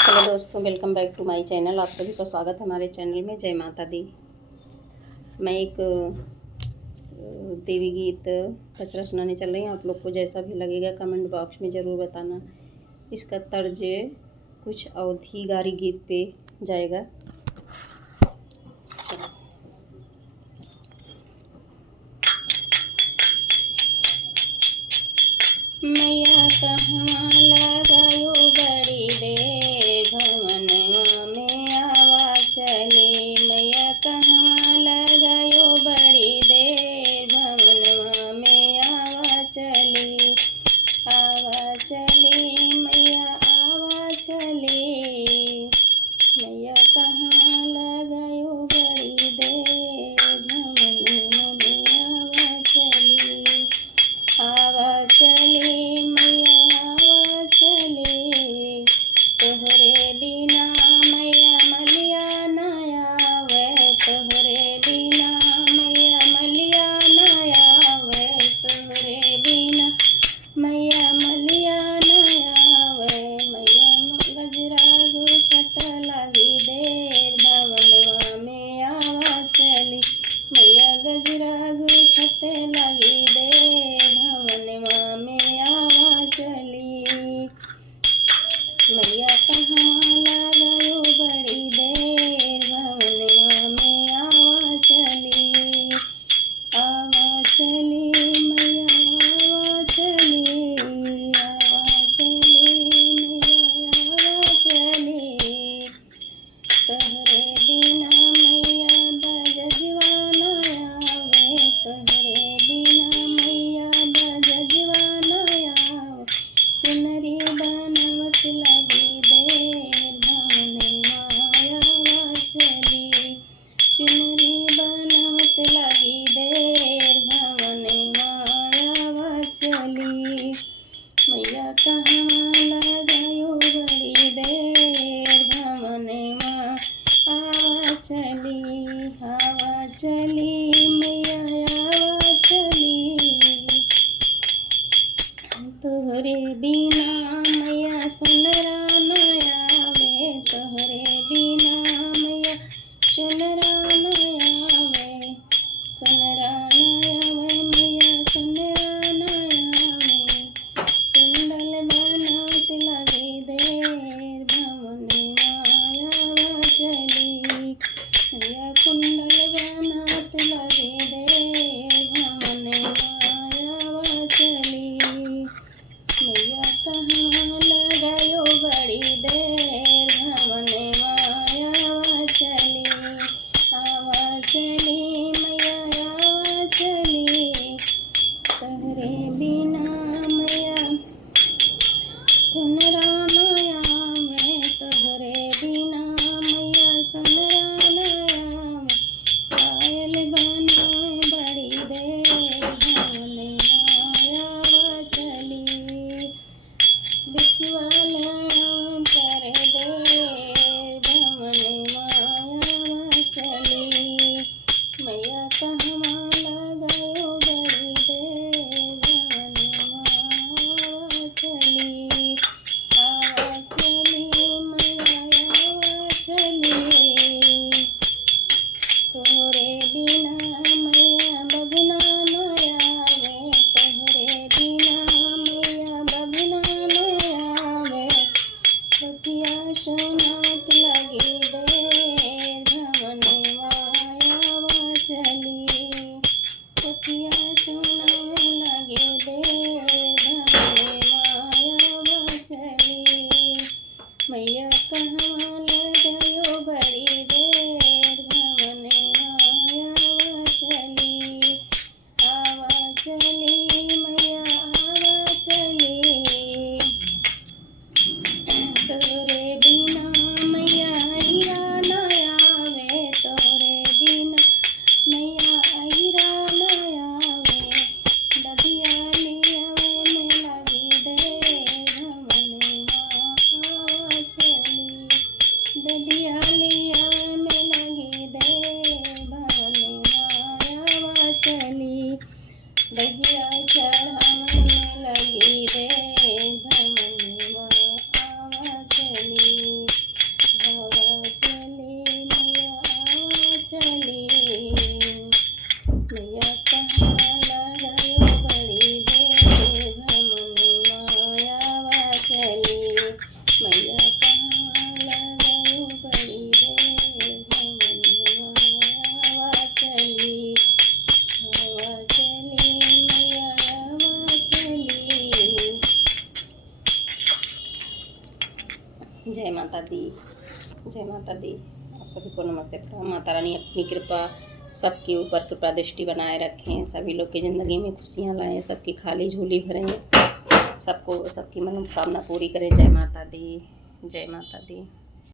Hello दोस्तों, welcome back to my channel. आप सभी का स्वागत है हमारे चैनल में। जय माता दी। मैं एक देवी गीत पचरा सुनाने चल रही हूँ। आप लोग को जैसा भी लगेगा कमेंट बॉक्स में ज़रूर बताना। इसका तर्ज कुछ अवधी गारी गीत पे जाएगा। मैया कहवा लगायो बड़ी देर, भवनवा में आवा चली। मैया कहवा लगायो बड़ी देर, भवनवा में आवा चली। आवा चली मैया आवा चली। मैया कहवा लगायो बड़ी देर, भवनवा में आवा चली। आवा चली मैया आवा चली। तोहरे बिना मैया मलिया न आवे, तोहरे बिना मैया मलिया न आवे, तोहरे बिना मैया मलिया न आवे। मैया गजरा गुछत लगी देर, भवनवा में आवा चली। मैया गजरा गुछत लगी देर, भवनवा में आवा चली। मैया कहवा लगायो बड़ी देर, भवनवा में आवा चली। आवा चली मैया आवा चली। आवा चली मैया आवा चली। तोहरे बिना मैया बजजवा न आवे, तोहरे बिना मैया बजजवा न आवे। चुनरी बनवत लगी देर, भवनवा आवा चली। चुनरी बनवत लगी देर, भवनवा आवा चली। मैया कहवा लगायो बड़ी देर, भवनवा आवा चली। आवा चली मैया आवा चली। तोहरे बिना मैया सुनरा न आवे, तोहरे बिना मैया सुनरा न आवे। सुनरा न आवे मैया सुनरा न आवे। कुंडल बनवत लगी देर, भवनवा आवा चली। मैया कुंडल बनवत लगी देर, भवनवा आवा चली। मैया कहवा लगायो बड़ी देर, भवनवा आवा चली। आवा चली मैया आवा चली। तोहरे बिना मैया सुनरा न आवे, तोहरे बिना मैया सुनरा न आवे। पायल बनाए बड़ी देर, भवनवा आवा चली। बिछुआ लाम कर देर, भवनवा आवा चली। मैया कहवा लगायो बड़ी देर, भवनवा आवा चली। आवा चली मैया आवा चली। तोहरे बिना मैया बभना न आवे, तोहरे बिना मैया बभना न आवे। पतिया सोनात लगी देर, भवनवा आवा चली। पतिया सोनात लगी देर, भवनवा आवा चली। मैया कहवा लगायो बड़ी देर, भवनवा आवा चली। आवा चली मैया आवा चली। तोरे बिना मैया अइरा न आवे, तोरे बिना मैया अइरा न आवे। डबिया लियावे में लगी देर, भवनवा आवा चली। डबिया लियावे में लगी देर, भवनवा आवा चली। डगिया चढ़ावे में लगी देर, भवनवा आवा चली। जय माता दी, जय माता दी। आप सभी को नमस्ते प्रणाम। माता रानी अपनी कृपा सबके ऊपर कृपा दृष्टि बनाए रखें, सभी लोग की ज़िंदगी में खुशियाँ लाएं, सबकी खाली झोली भरें, सबको सबकी मनोकामना पूरी करें। जय माता दी, जय माता दी।